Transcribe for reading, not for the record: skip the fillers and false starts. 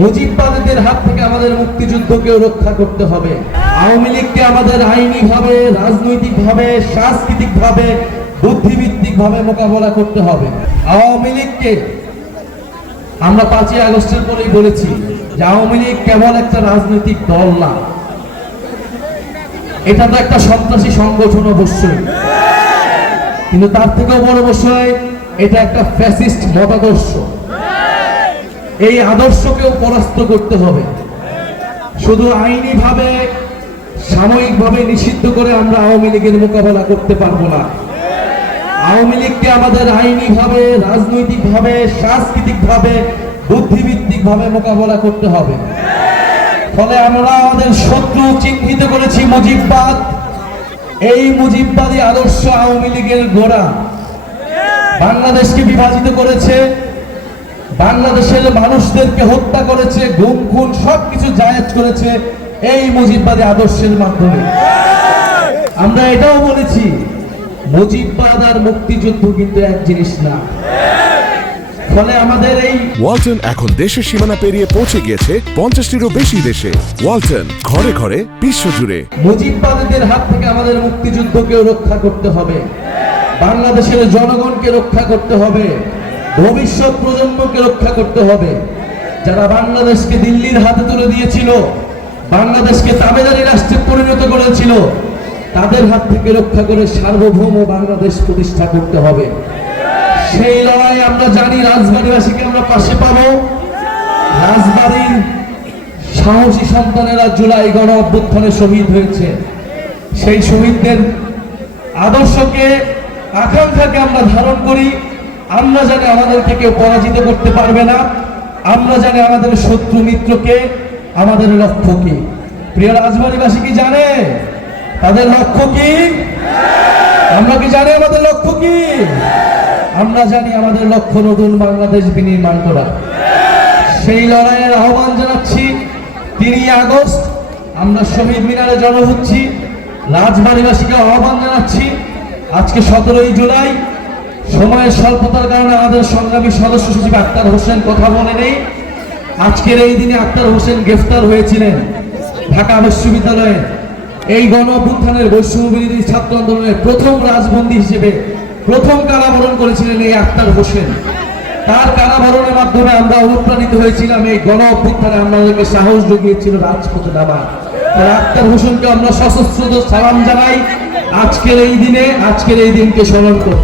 মুজিববাদীদের হাত থেকে আমাদের মুক্তিযুদ্ধকেও রক্ষা করতে হবে। আওয়ামী লীগকে আমাদের আইনিভাবে, রাজনৈতিকভাবে, সাংস্কৃতিকভাবে, বুদ্ধিভিত্তিকভাবে মোকাবেলা করতে হবে। আওয়ামী লীগকে আমরা 5ই আগস্টের পরেই বলেছি যে আওয়ামী লীগ কেবল একটা রাজনৈতিক দল না, এটা তো একটা সন্ত্রাসী সংগঠন অবশ্যই, কিন্তু তার থেকেও বড় বিষয় এটা একটা ফ্যাসিস্ট মতাদর্শ। এই আদর্শকেও পরাস্ত করতে হবে। শুধু আইনিভাবে, সাময়িকভাবে নিষিদ্ধ করে আমরা আওয়ামী লীগের মোকাবেলা করতে পারবো না। আওয়ামী লীগকে আমাদের আইনিভাবে, রাজনৈতিকভাবে, সাংস্কৃতিকভাবে, বুদ্ধিভিত্তিকভাবে মোকাবেলা করতে হবে। ফলে আমরা আমাদের শত্রু চিহ্নিত করেছি মুজিববাদ। এই মুজিববাদী আদর্শ আওয়ামী লীগের গোড়া, বাংলাদেশকে বিভাজিত করেছে, বাংলাদেশের মানুষদেরকে হত্যা করেছে, গুম খুন সবকিছু জায়েজ করেছে এই মুজিববাদী আদর্শের মাধ্যমে। আমরা এটাও বলেছি মুজিববাদ আর মুক্তিযুদ্ধ কিন্তু এক জিনিস না। ফলে আমাদের এই ওয়ালটন এখন দেশের সীমানা পেরিয়ে পৌঁছে গিয়েছে 50টিরও বেশি দেশে। ওয়ালটন, ঘরে ঘরে, বিশ্বজুড়ে। মুজিববাদীদের হাত থেকে আমাদের মুক্তিযুদ্ধকেও রক্ষা করতে হবে, বাংলাদেশের জনগণকে রক্ষা করতে হবে, ভবিষ্যৎ প্রজন্মকে রক্ষা করতে হবে। যারা বাংলাদেশকে দিল্লির হাতে তুলে দিয়েছিল, বাংলাদেশকে তাবেদারি রাষ্ট্রে পরিণত করেছিল, তাদের হাত থেকে রক্ষা করে সার্বভৌম বাংলাদেশ প্রতিষ্ঠা করতে হবে। সেই লড়াই আমরা জানি, রাজবাড়ীবাসীকে আমরা পাশে পাবো। রাজবাড়ীর সাহসী সন্তানেরা জুলাই গণ অভ্যুত্থানে শহীদ হয়েছে। সেই শহীদদের আদর্শকে, আকাঙ্ক্ষাকে আমরা ধারণ করি। আমরা জানি আমাদেরকে কেউ পরাজিত করতে পারবে না। আমরা জানি আমাদের শত্রু মিত্রকে, আমাদের লক্ষ্য কি। প্রিয় রাজবাড়ীবাসী কি জানে তাদের লক্ষ্য কি? আমরা কি জানি আমাদের লক্ষ্য কি? আমরা জানি আমাদের লক্ষ্য নতুন বাংলাদেশ বিনির্মাণ করা। সেই লড়াইয়ের আহ্বান জানাচ্ছি। 3 আগস্ট আমরা শহীদ মিনারে জড়ো হচ্ছি। রাজবাড়ীবাসীকে আহ্বান জানাচ্ছি, আজকে 17ই জুলাই, সময়ের স্বল্পতার কারণে আমাদের সংগ্রামী সদস্য সচিব আক্তার হোসেন কথা বলে নেই। আজকের এই দিনে আক্তার হোসেন গ্রেফতার হয়েছিলেন ঢাকা বিশ্ববিদ্যালয়ে। এই গণ অভ্যুত্থানের বৈষম্য বিরোধী ছাত্র আন্দোলনের প্রথম রাজবন্দী হিসেবে প্রথম কারাবরণ করেছিলেন এই আক্তার হোসেন। তার কারাবরণের মাধ্যমে আমরা অনুপ্রাণিত হয়েছিলাম। এই গণ অভ্যুত্থানে আমাদেরকে সাহস জুগিয়েছিল রাজপথে নামা। আক্তার হোসেনকে আমরা সশস্ত্র সালাম জানাই। আজকের এই দিনে, আজকের এই দিনকে স্মরণ করি।